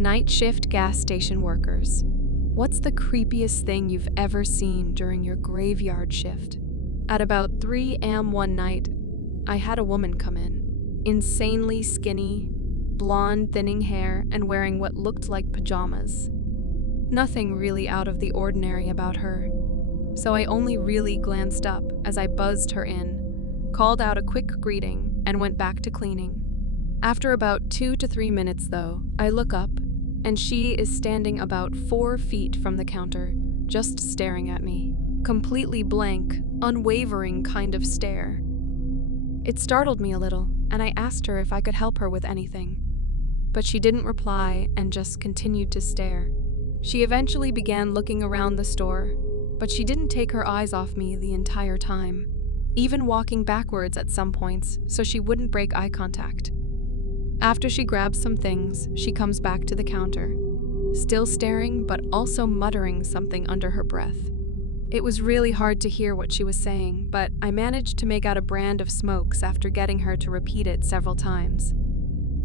Night shift gas station workers. What's the creepiest thing you've ever seen during your graveyard shift? At about 3 a.m. one night, I had a woman come in. Insanely skinny, blonde, thinning hair, and wearing what looked like pajamas. Nothing really out of the ordinary about her, so I only really glanced up as I buzzed her in, called out a quick greeting, and went back to cleaning. After about 2 to 3 minutes, though, I look up, and she is standing about 4 feet from the counter, just staring at me. Completely blank, unwavering kind of stare. It startled me a little, and I asked her if I could help her with anything. But she didn't reply and just continued to stare. She eventually began looking around the store, but she didn't take her eyes off me the entire time, even walking backwards at some points so she wouldn't break eye contact. After she grabs some things, she comes back to the counter, still staring but also muttering something under her breath. It was really hard to hear what she was saying, but I managed to make out a brand of smokes after getting her to repeat it several times.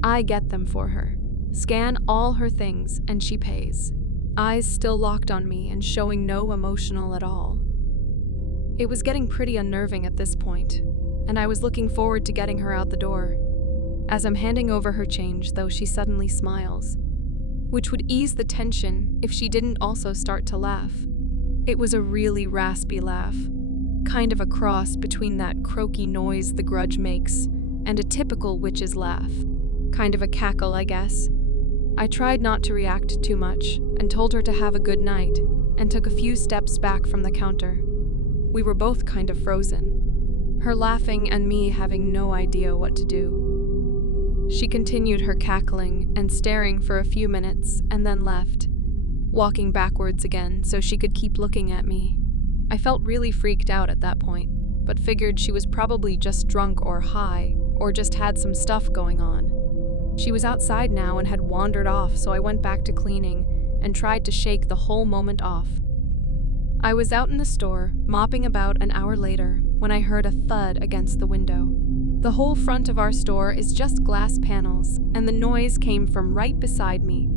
I get them for her, scan all her things, and she pays. Eyes still locked on me and showing no emotional at all. It was getting pretty unnerving at this point, and I was looking forward to getting her out the door. As I'm handing over her change, though, she suddenly smiles, which would ease the tension if she didn't also start to laugh. It was a really raspy laugh, kind of a cross between that croaky noise the Grudge makes and a typical witch's laugh. Kind of a cackle, I guess. I tried not to react too much and told her to have a good night and took a few steps back from the counter. We were both kind of frozen, her laughing and me having no idea what to do. She continued her cackling and staring for a few minutes and then left, walking backwards again so she could keep looking at me. I felt really freaked out at that point, but figured she was probably just drunk or high, or just had some stuff going on. She was outside now and had wandered off, so I went back to cleaning and tried to shake the whole moment off. I was out in the store, mopping about an hour later, when I heard a thud against the window. The whole front of our store is just glass panels, and the noise came from right beside me.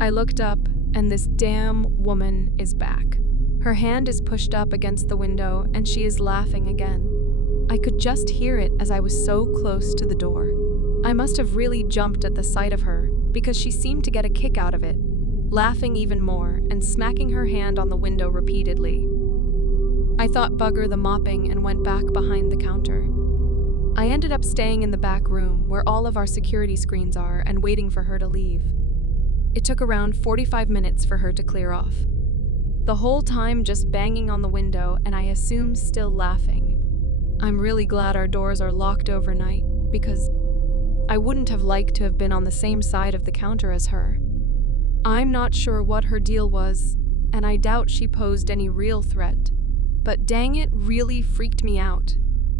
I looked up, and this damn woman is back. Her hand is pushed up against the window, and she is laughing again. I could just hear it as I was so close to the door. I must have really jumped at the sight of her, because she seemed to get a kick out of it, laughing even more and smacking her hand on the window repeatedly. I thought bugger the mopping and went back behind the counter. I ended up staying in the back room where all of our security screens are and waiting for her to leave. It took around 45 minutes for her to clear off. The whole time just banging on the window and I assume still laughing. I'm really glad our doors are locked overnight because I wouldn't have liked to have been on the same side of the counter as her. I'm not sure what her deal was, and I doubt she posed any real threat, but dang it really freaked me out.